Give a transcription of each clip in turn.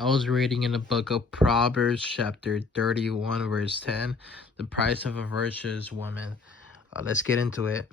I was reading in the book of Proverbs, chapter 31, verse 10, the price of a virtuous woman. Let's get into it.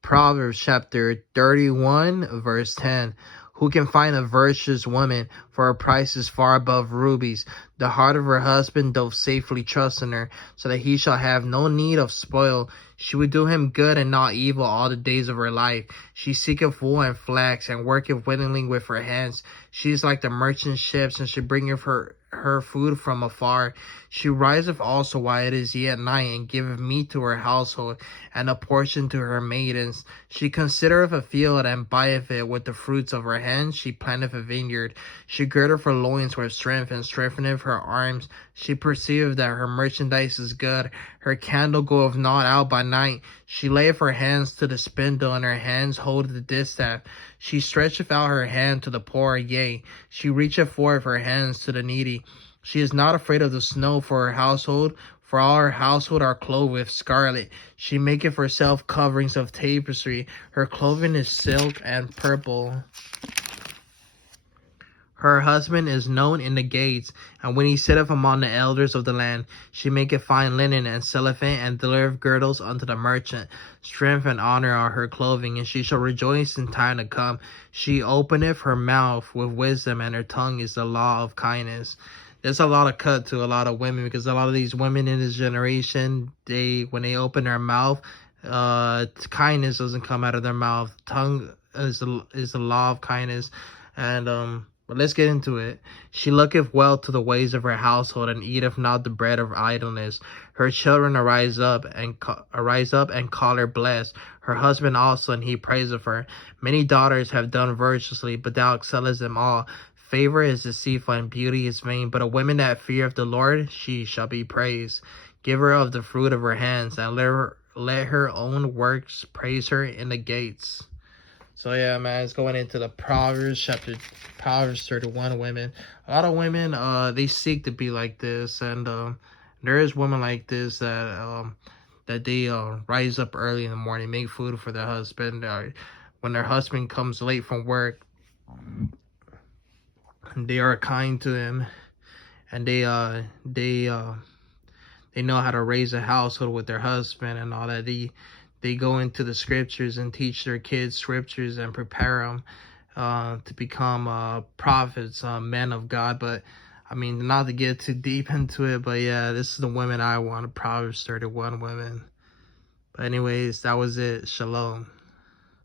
Proverbs chapter 31, verse 10. Who can find a virtuous woman? For her price is far above rubies. The heart of her husband doth safely trust in her, so that he shall have no need of spoil. She would do him good and not evil all the days of her life. She seeketh wool and flax, and worketh willingly with her hands. She is like the merchant ships, and she bringeth her food from afar. She riseth also while it is yet night, and giveth meat to her household, and a portion to her maidens. She considereth a field, and buyeth it with the fruits of her hands. She planteth a vineyard. She girdeth her loins with strength, and strengtheneth her arms. She perceiveth that her merchandise is good. Her candle goeth not out by night. She layeth her hands to the spindle, and her hands hold the distaff. She stretcheth out her hand to the poor, yea, she reacheth forth her hands to the needy. She is not afraid of the snow for her household, for all her household are clothed with scarlet. She maketh herself coverings of tapestry. Her clothing is silk and purple. Her husband is known in the gates, and when he sitteth among the elders of the land, she maketh fine linen, and selleth it, and delivereth girdles unto the merchant. Strength and honor are her clothing, and she shall rejoice in time to come. She openeth her mouth with wisdom, and her tongue is the law of kindness. There's a lot of cut to a lot of women, because a lot of these women in this generation, when they open their mouth, kindness doesn't come out of their mouth. Tongue is the law of kindness, and but let's get into it. She looketh well to the ways of her household, and eateth not the bread of idleness. Her children arise up and call her blessed. Her husband also, and he praiseth her. Many daughters have done virtuously, but thou excellest them all. Favor is deceitful, and beauty is vain, but a woman that feareth the Lord, she shall be praised. Give her of the fruit of her hands, and let her own works praise her in the gates. So yeah, man, it's going into the Proverbs 31 women. A lot of women, they seek to be like this, and there is women like this that they rise up early in the morning, make food for their husband. When their husband comes late from work, they are kind to him, and they know how to raise a household with their husband and all that. They go into the scriptures and teach their kids scriptures and prepare them to become prophets, men of God. But I mean, not to get too deep into it, but yeah, this is the women I want, Proverbs 31 women. But anyways, that was it. Shalom.